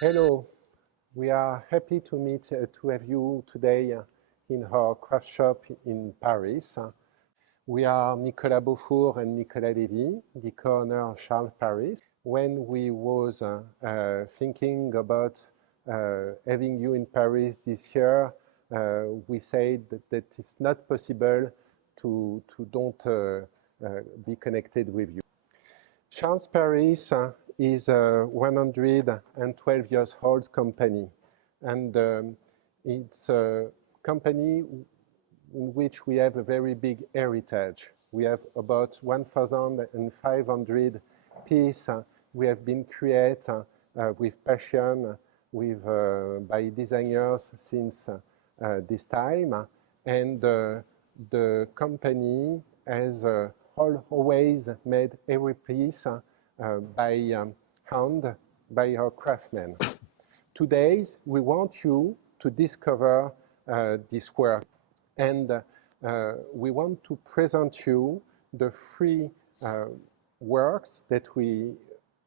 Hello, we are happy to meet two of you today in our craft shop in Paris. We are Nicolas Beaufour and Nicolas Lévy, the co-owner of Charles Paris. When we was thinking about having you in Paris this year, we said that it's not possible to don't be connected with you. Charles Paris is a 112 years old company, and it's a company in which we have a very big heritage. We have about 1,500 pieces we have been created with passion by designers since this time, and the company has always made every piece by hand by our craftsmen. Today, we want you to discover this work, and we want to present you the three works that we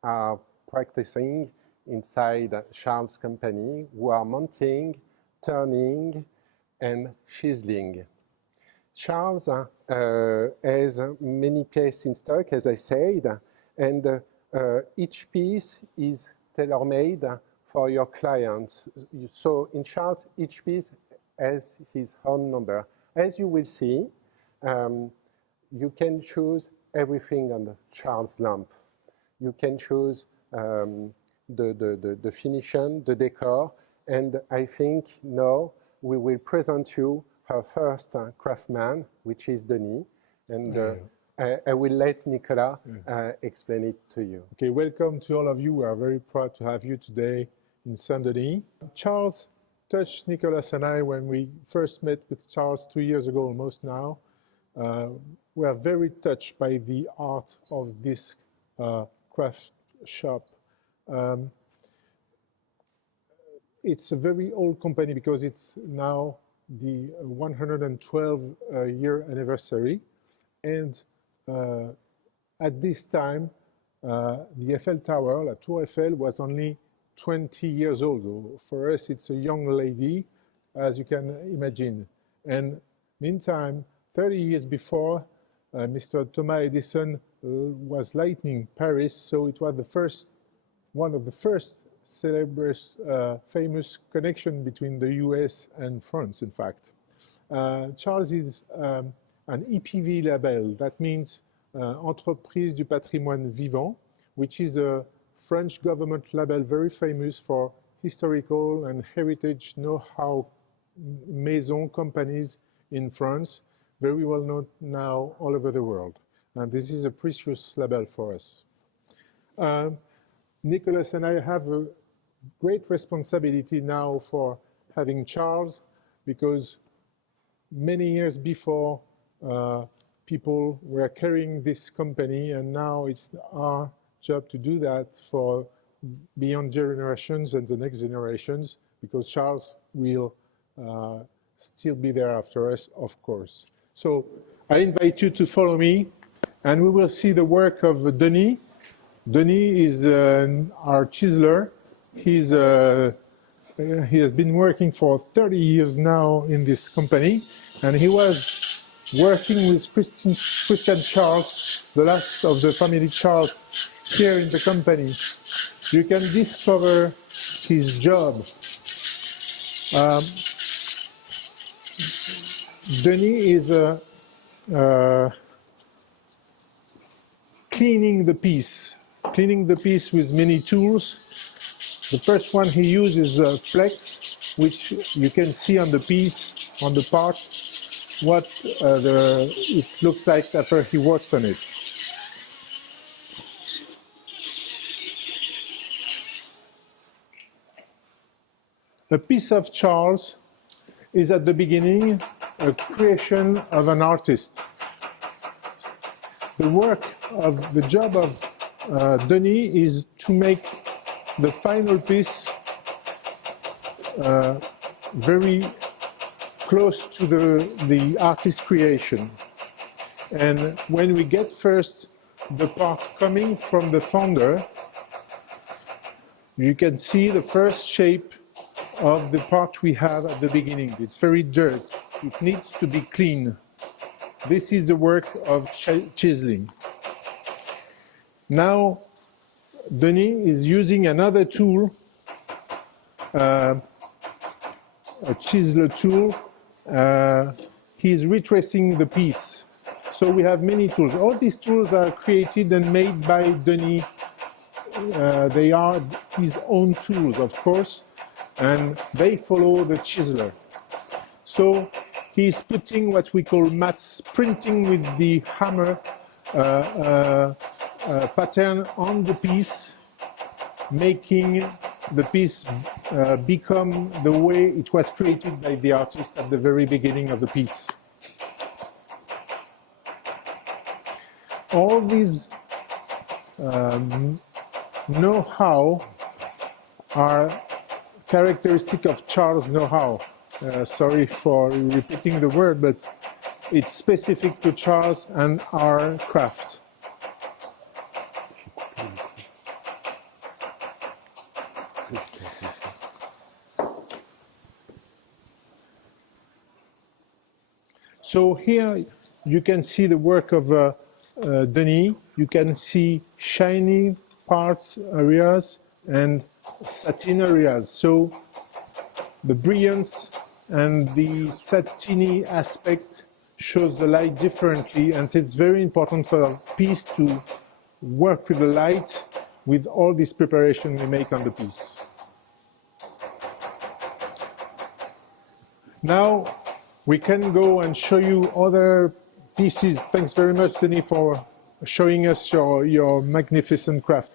are practicing inside Charles' company, who are mounting, turning, and chiseling. Charles has many pieces in stock, as I said, and each piece is tailor-made for your clients. So in Charles, each piece has his own number. As you will see, you can choose everything on the Charles lamp. You can choose the finishing, the decor, and I think now we will present you our first craftsman, which is Denis, and I will let Nicolas explain it to you. Okay, welcome to all of you. We are very proud to have you today in Saint-Denis. Charles touched Nicolas and I when we first met with Charles 2 years ago, almost now. We are very touched by the art of this craft shop. It's a very old company because it's now the 112-year anniversary, and at this time, the Eiffel Tower, la Tour Eiffel, was only 20 years old. For us, it's a young lady, as you can imagine. And meantime, 30 years before, Mr. Thomas Edison was lighting Paris, so it was one of the first famous connection between the US and France, in fact. Charles is an EPV label, that means Entreprise du Patrimoine Vivant, which is a French government label very famous for historical and heritage know-how maison companies in France, very well known now all over the world. And this is a precious label for us. Nicolas and I have a great responsibility now for having Charles, because many years before, people were carrying this company, and now it's our job to do that for beyond generations and the next generations, because Charles will still be there after us, of course. So I invite you to follow me, and we will see the work of Denis. Denis is our chiseler. He has been working for 30 years now in this company, and he was working with Christian Charles, the last of the family Charles, here in the company. You can discover his job. Denis is cleaning the piece with many tools. The first one he uses is flex, which you can see on the piece, on the part, what it looks like after he works on it. A piece of Charles is at the beginning a creation of an artist. The job of Denis is to make the final piece very close to the artist's creation. And when we get first the part coming from the founder, you can see the first shape of the part we have at the beginning. It's very dirt. It needs to be clean. This is the work of chiseling. Now, Denis is using another tool, a chiseler tool. He's retracing the piece. So we have many tools. All these tools are created and made by Denis. They are his own tools, of course, and they follow the chiseler. So he's putting what we call mats, printing with the hammer pattern on the piece, making the piece become the way it was created by the artist at the very beginning of the piece. All these know-how are characteristic of Charles' know-how. Sorry for repeating the word, but it's specific to Charles and our craft. So here you can see the work of Denis. You can see shiny parts, areas, and satin areas. So the brilliance and the satiny aspect shows the light differently, and so it's very important for a piece to work with the light with all this preparation we make on the piece. Now we can go and show you other pieces. Thanks very much, Denis, for showing us your magnificent craft.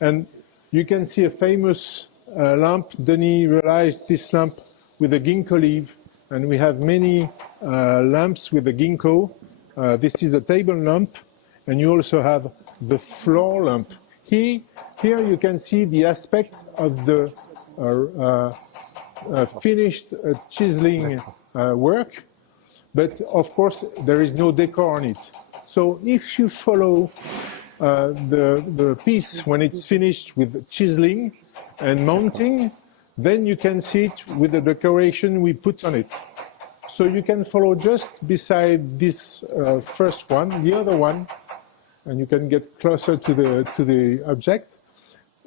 And you can see a famous lamp. Denis realized this lamp with a ginkgo leaf, and we have many lamps with the ginkgo. This is a table lamp, and you also have the floor lamp. Here you can see the aspect of the finished chiseling work, but of course there is no decor on it. So if you follow the piece when it's finished with chiseling and mounting, then you can see it with the decoration we put on it. So you can follow just beside this first one, the other one, and you can get closer to the object.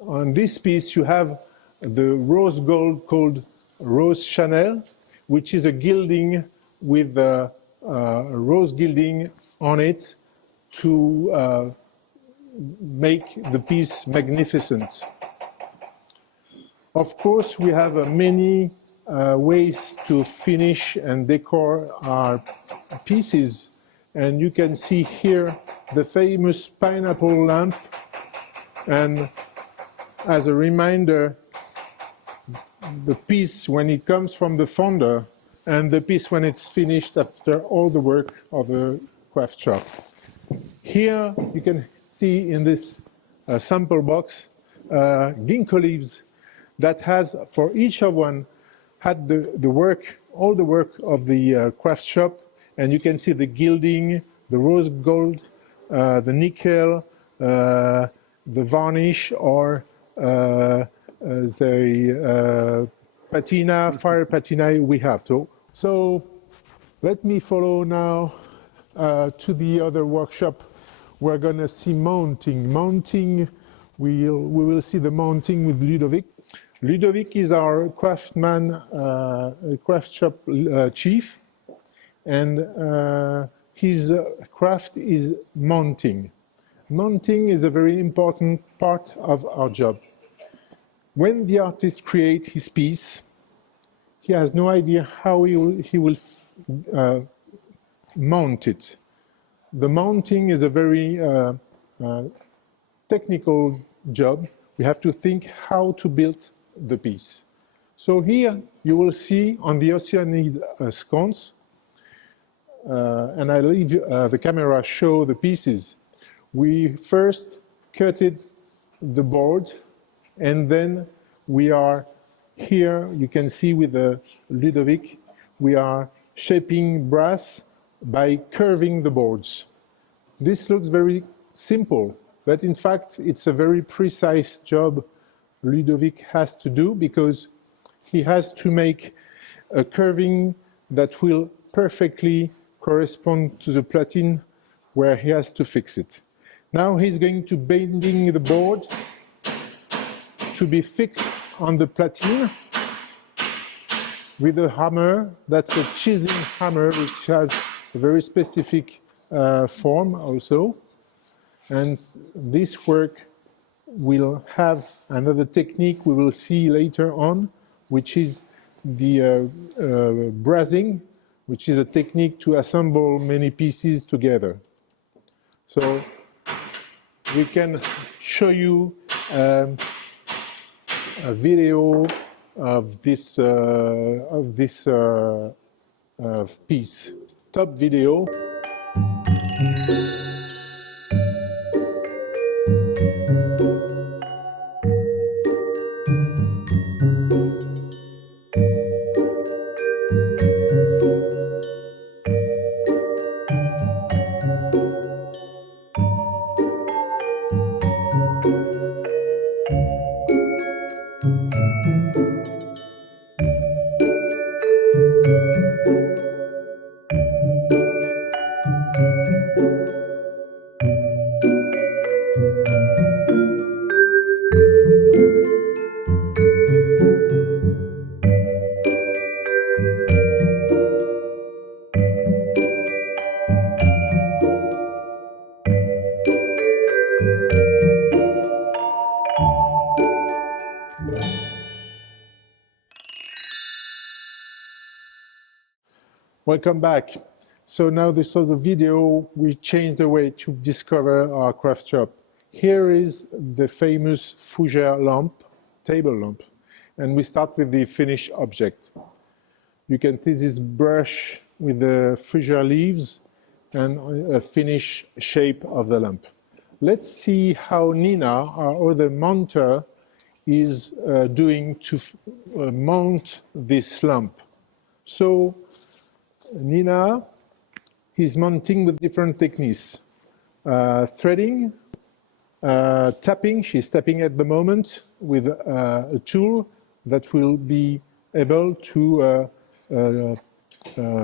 On this piece you have the rose gold called Rose Chanel, which is a gilding with rose gilding on it to make the piece magnificent. Of course, we have many ways to finish and decor our pieces, and you can see here the famous pineapple lamp, and as a reminder, the piece when it comes from the founder and the piece when it's finished after all the work of the craft shop. Here you can see in this sample box ginkgo leaves that has, for each of one, had the work, all the work of the craft shop, and you can see the gilding, the rose gold, the nickel, the varnish, or the patina, fire patina we have. So let me follow now to the other workshop. We're going to see mounting. Mounting, we will see the mounting with Ludovic. Ludovic is our craftsman, craft shop chief, and his craft is mounting. Mounting is a very important part of our job. When the artist creates his piece, he has no idea how he will mount it. The mounting is a very technical job. We have to think how to build the piece. So here you will see on the Oceanid sconce, and I leave the camera show the pieces. We first cutted the board, and then we are here, you can see with the Ludovic, we are shaping brass by curving the boards. This looks very simple, but in fact it's a very precise job Ludovic has to do, because he has to make a curving that will perfectly correspond to the platine where he has to fix it. Now he's going to bending the board to be fixed on the platine with a hammer. That's a chiseling hammer, which has a very specific form also. And this work will have another technique we will see later on, which is the brazing, which is a technique to assemble many pieces together. So we can show you a video of this piece. Top video. Welcome back. So now this was a video, we changed the way to discover our craft shop. Here is the famous fougere lamp, table lamp, and we start with the finished object. You can see this brush with the fougere leaves and a finished shape of the lamp. Let's see how Nina, our other mounter, is doing to mount this lamp. So Nina is mounting with different techniques. Threading, tapping, she's tapping at the moment with a tool that will be able to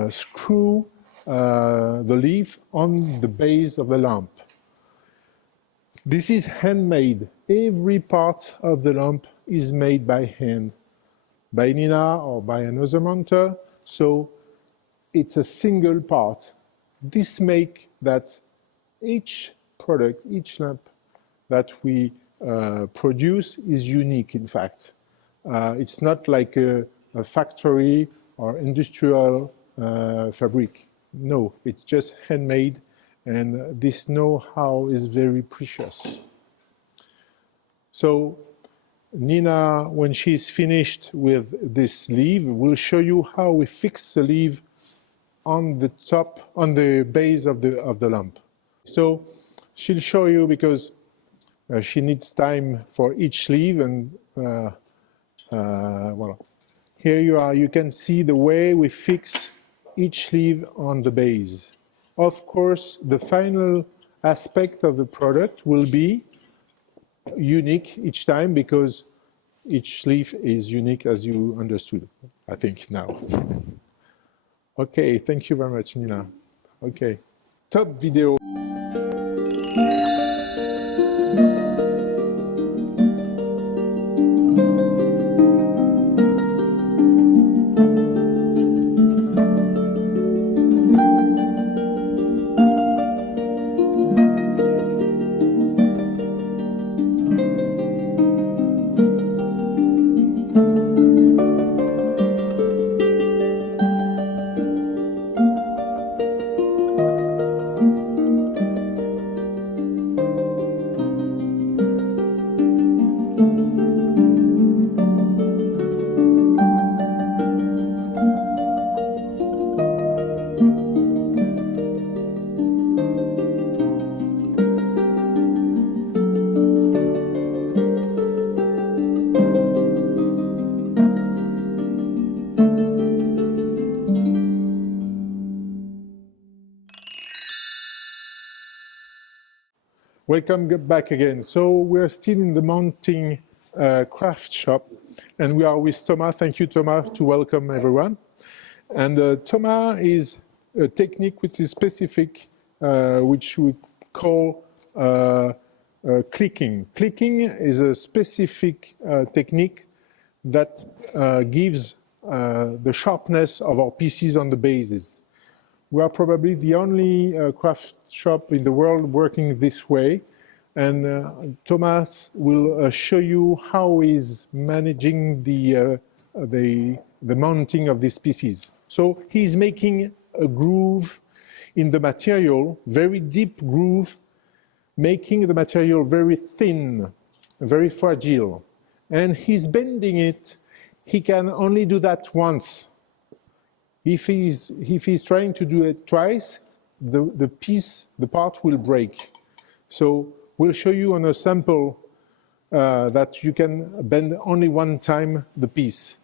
screw the leaf on the base of the lamp. This is handmade. Every part of the lamp is made by hand, by Nina or by another mounter. So it's a single part. This makes that each product, each lamp that we produce is unique, in fact. It's not like a factory or industrial fabric. No, it's just handmade, and this know-how is very precious. So Nina, when she's finished with this sleeve, will show you how we fix the leaf on the top, on the base of the lamp. So she'll show you, because she needs time for each sleeve, and voilà. Here you are, you can see the way we fix each sleeve on the base. Of course, the final aspect of the product will be unique each time, because each sleeve is unique, as you understood, I think now. Okay, thank you very much, Nina. Okay, top video. Welcome back again. So we're still in the mounting craft shop, and we are with Thomas. Thank you, Thomas, to welcome everyone. And Thomas is a technique which is specific, which we call clicking. Clicking is a specific technique that gives the sharpness of our pieces on the bases. We are probably the only craft shop in the world working this way. And Thomas will show you how he's managing the mounting of these pieces. So he's making a groove in the material, very deep groove, making the material very thin, very fragile. And he's bending it. He can only do that once. If he's trying to do it twice, the part will break. So we'll show you on a sample that you can bend only one time the piece.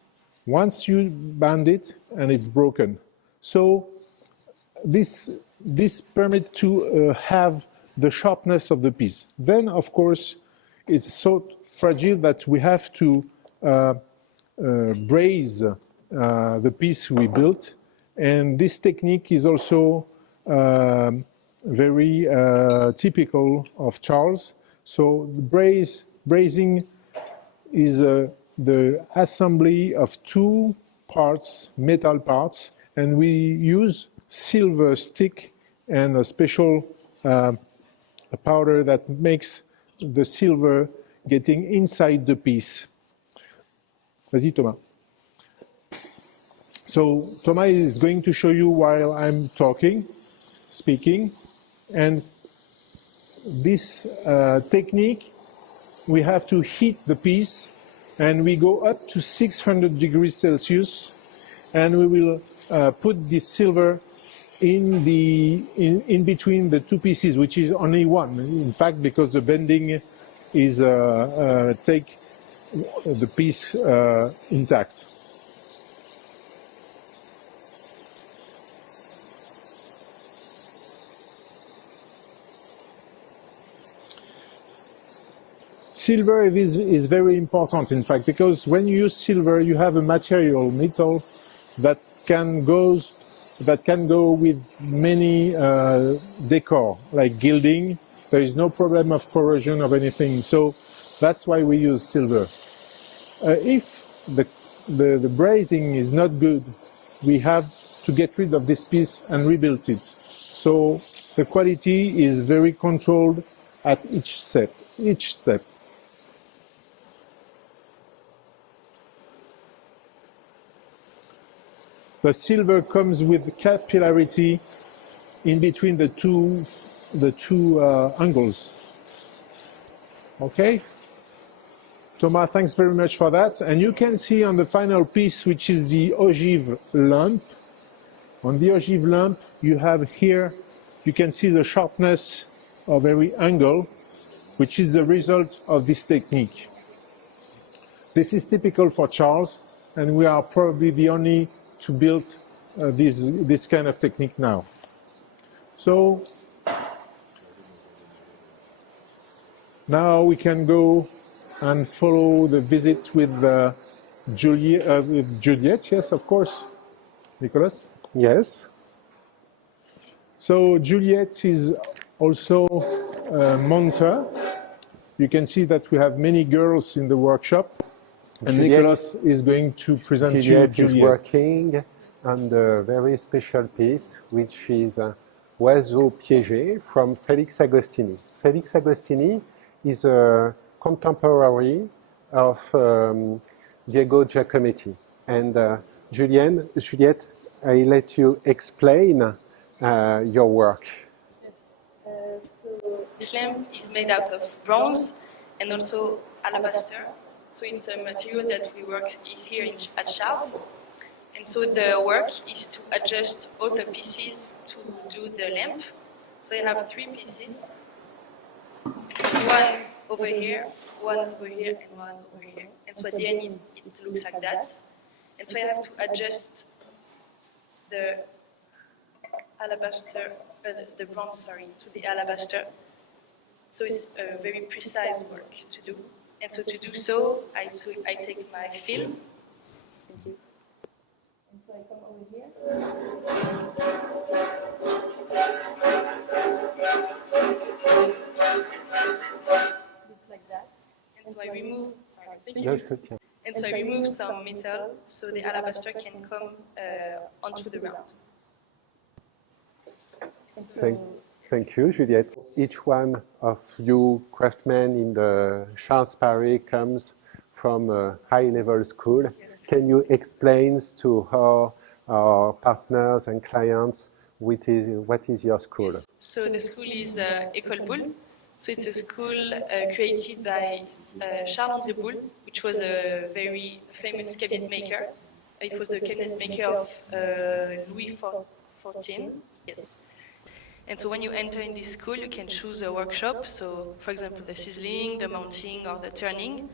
Once you bend it, and it's broken. So this permits to have the sharpness of the piece. Then, of course, it's so fragile that we have to braze the piece we built. And this technique is also very typical of Charles. So brazing is the assembly of two parts, metal parts, and we use silver stick and a special powder that makes the silver getting inside the piece. Vas-y, Thomas. So Thomas is going to show you while I'm speaking, and this technique, we have to heat the piece, and we go up to 600 degrees Celsius, and we will put the silver in between the two pieces, which is only one, in fact, because the bending is take the piece intact. Silver is very important, in fact, because when you use silver, you have a material, metal, that can go with many decor, like gilding. There is no problem of corrosion of anything, so that's why we use silver. If the brazing is not good, we have to get rid of this piece and rebuild it. So the quality is very controlled at each step. The silver comes with capillarity in between the two angles. Okay? Thomas, thanks very much for that. And you can see on the final piece, which is the ogive lamp. On the ogive lamp, you have here, you can see the sharpness of every angle, which is the result of this technique. This is typical for Charles, and we are probably the only to build this kind of technique now. So now we can go and follow the visit with Juliette. Yes, of course. Nicolas? Yes. So Juliette is also a monteur. You can see that we have many girls in the workshop. And Nicolas is going to present Juliette you Juliette. is working on a very special piece, which is Oiseau piégé from Felix Agostini. Felix Agostini is a contemporary of Diego Giacometti. And Juliette, I let you explain your work. Yes. So this lamp is made out of bronze and also alabaster. So it's a material that we work here at Charles. And so the work is to adjust all the pieces to do the lamp. So I have 3 pieces. One over here, one over here, and one over here. And so at the end, it looks like that. And so I have to adjust the alabaster, the bronze, to the alabaster. So it's a very precise work to do. And so to do so, I take my film. Thank you. And so I come over here. Just like that. And so I remove, sorry, thank No, you. je retiens. And so I remove some metal so the alabaster can come onto the round. Thank you, Juliette. Each one of you craftsmen in the Charles Paris comes from a high-level school. Yes. Can you explain to our partners and clients what is your school? Yes. So the school is École Boulle. So it's a school created by Charles-André Boulle, which was a very famous cabinet maker. It was the cabinet maker of Louis XIV. Yes. And so when you enter in this school, you can choose a workshop. So, for example, the sizzling, the mounting, or the turning.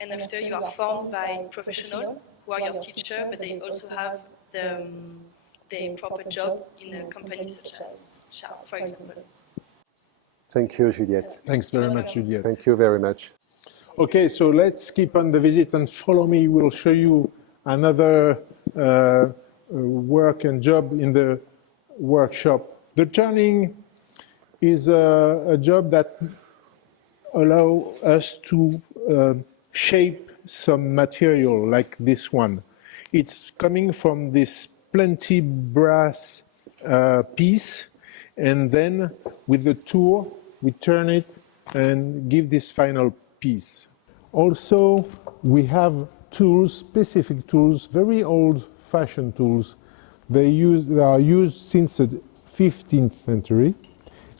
And after, you are formed by professionals who are your teacher, but they also have the proper job in a company such as Charles, for example. Thank you, Juliette. Thanks very much, Juliette. Thank you very much. Okay, so let's keep on the visit and follow me. We'll show you another work and job in the workshop. The turning is a job that allows us to shape some material like this one. It's coming from this plenty brass piece, and then with the tool we turn it and give this final piece. Also, we have tools, specific tools, very old-fashioned tools. They are used since the 15th century,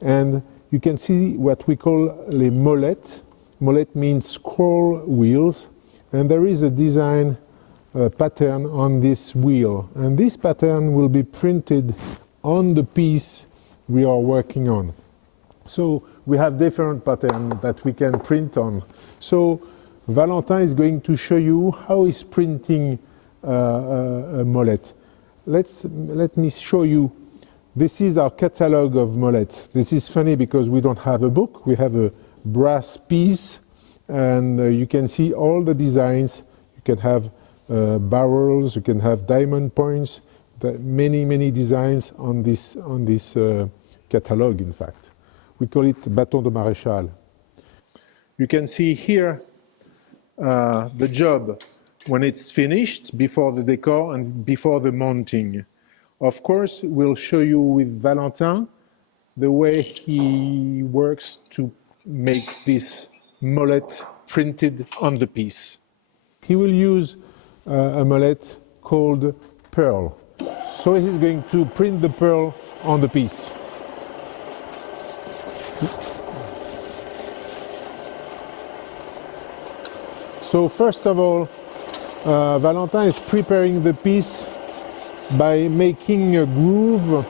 and you can see what we call les molettes. Molette means scroll wheels, and there is a design pattern on this wheel, and this pattern will be printed on the piece we are working on. So we have different patterns that we can print on. So Valentin is going to show you how he's printing a molette. Let me show you. This is our catalog of molettes. This is funny because we don't have a book. We have a brass piece, and you can see all the designs. You can have barrels, you can have diamond points, many designs on this catalog, in fact. We call it bâton de maréchal. You can see here the job when it's finished, before the decor and before the mounting. Of course, we'll show you with Valentin the way he works to make this molette printed on the piece. He will use a molette called pearl. So he's going to print the pearl on the piece. So first of all, Valentin is preparing the piece by making a groove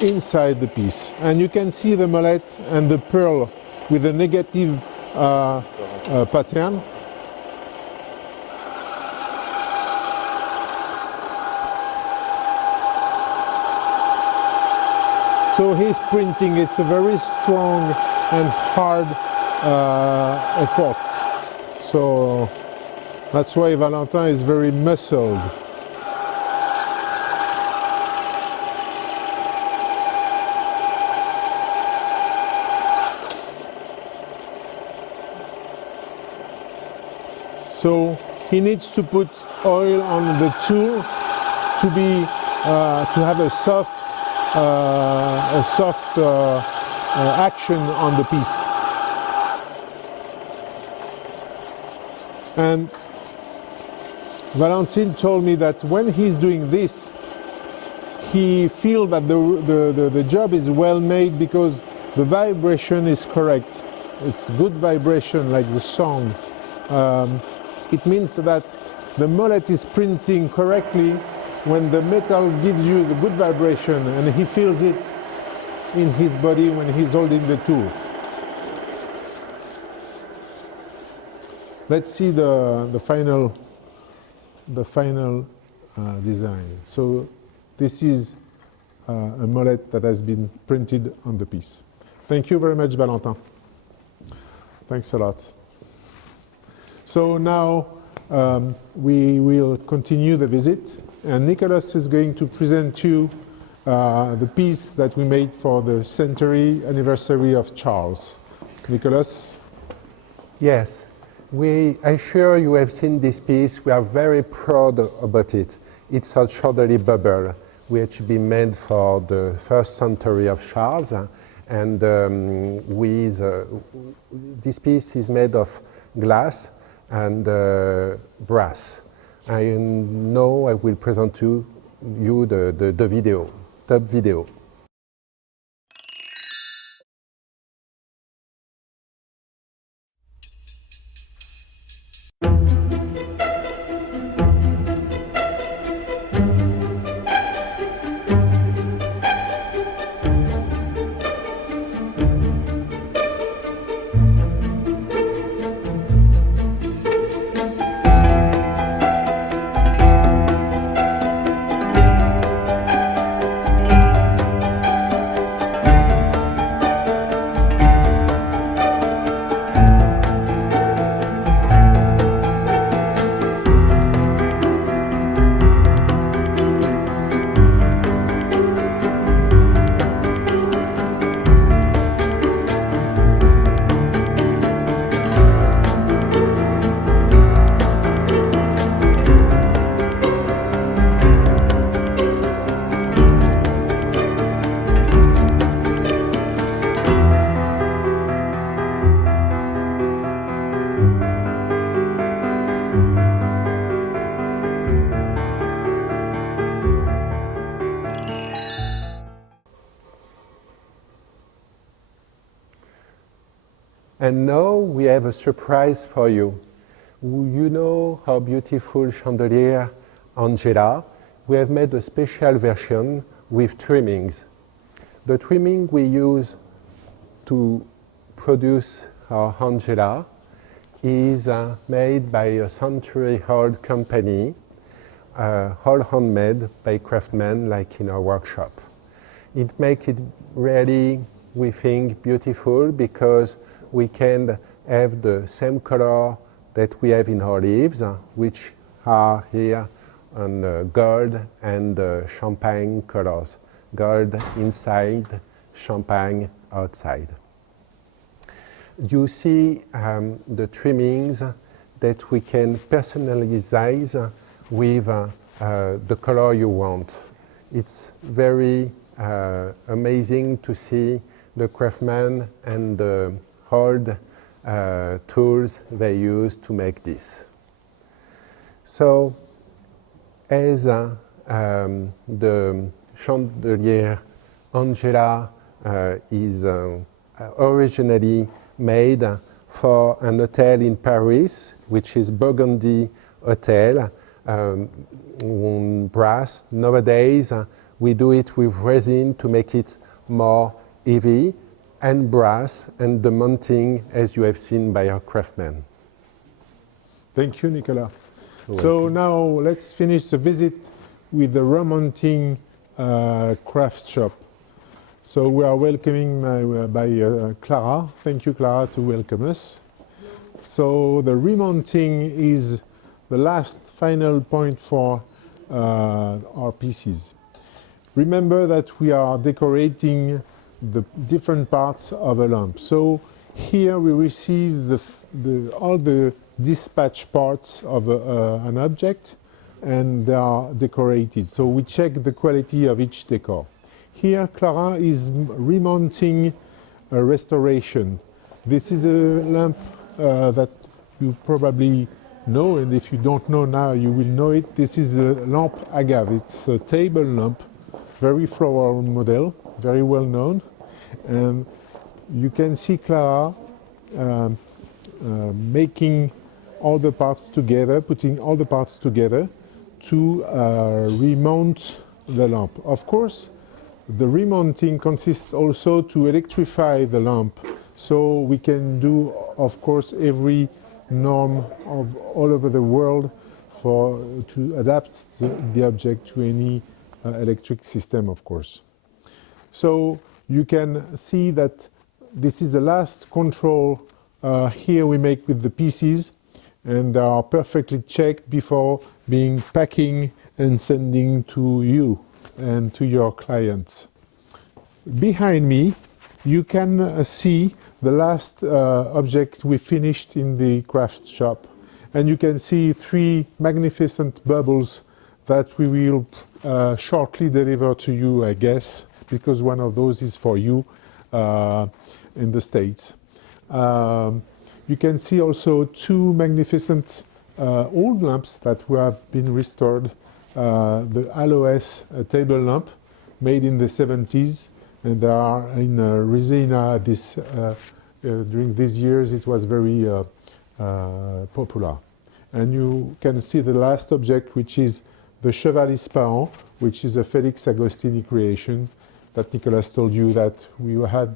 inside the piece. And you can see the molette and the pearl with a negative pattern. So he's printing. It's a very strong and hard effort. So that's why Valentin is very muscled. So he needs to put oil on the tool to have a soft action on the piece. And Valentin told me that when he's doing this, he feels that the job is well made because the vibration is correct. It's good vibration, like the song. It means that the molette is printing correctly when the metal gives you the good vibration, and he feels it in his body when he's holding the tool. Let's see the final design. So this is a molette that has been printed on the piece. Thank you very much, Valentin. Thanks a lot. So now we will continue the visit, and Nicholas is going to present you the piece that we made for the centenary anniversary of Charles. Nicholas? Yes, I'm sure you have seen this piece. We are very proud about it. It's a Chandelier bubble, which has been made for the first century of Charles. And this piece is made of glass and brass. Now I will present to you the video, top video. And now we have a surprise for you. You know our beautiful chandelier, Angela. We have made a special version with trimmings. The trimming we use to produce our Angela is made by a century-old company, all handmade by craftsmen like in our workshop. It makes it really, we think, beautiful because we can have the same color that we have in our leaves, which are here on gold and champagne colors. Gold inside, champagne outside. You see the trimmings that we can personalize with the color you want. It's very amazing to see the craftsmen and the old tools they use to make this. So, as the chandelier Angela is originally made for an hotel in Paris, which is Burgundy Hotel, brass. Nowadays, we do it with resin to make it more heavy, and brass, and the mounting, as you have seen by our craftsmen. Thank you, Nicolas. So now let's finish the visit with the remounting craft shop. So we are welcoming by Clara. Thank you, Clara, to welcome us. So the remounting is the last final point for our pieces. Remember that we are decorating the different parts of a lamp. So here we receive all the dispatch parts of an object, and they are decorated. So we check the quality of each decor. Here Clara is remounting a restoration. This is a lamp that you probably know, and if you don't know now, you will know it. This is the lamp agave. It's a table lamp, very floral model, very well known. And you can see Clara making all the parts together, putting all the parts together to remount the lamp. Of course, the remounting consists also to electrify the lamp. So we can do, of course, every norm of all over the world to adapt the object to any electric system, of course. So you can see that this is the last control here we make with the pieces. and they are perfectly checked before being packing and sending to you and to your clients. Behind me, you can see the last object we finished in the craft shop. And you can see 3 magnificent bubbles that we will shortly deliver to you, I guess, because one of those is for you in the States. You can see also 2 magnificent old lamps that have been restored. The Aloes table lamp, made in the 70s, and they are in Resina. During these years, it was very popular. And you can see the last object, which is the Cheval Ispahan, which is a Felix Agostini creation that Nicolas told you that we had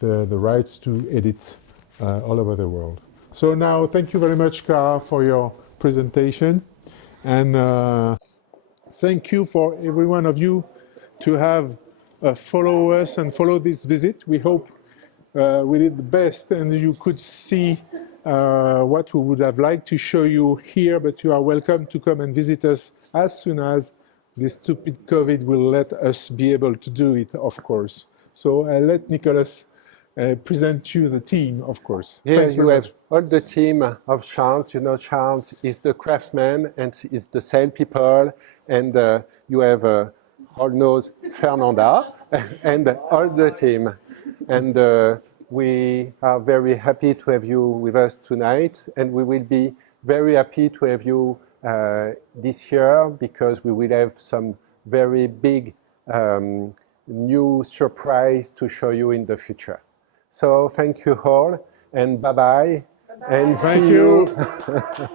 the rights to edit all over the world. So now, thank you very much, Clara, for your presentation. And thank you for every one of you to have follow us and follow this visit. We hope we did the best and you could see what we would have liked to show you here, but you are welcome to come and visit us as soon as this stupid COVID will let us be able to do it, of course. So I'll let Nicolas present you the team, of course. Here Thanks you very have much. all the team of Charles. You know, Charles is the craftsman and is the salespeople, and you have all knows Fernanda and all the team. And we are very happy to have you with us tonight, and we will be very happy to have you this year because we will have some very big new surprise to show you in the future. So thank you all, and bye-bye, and Thank see you. you.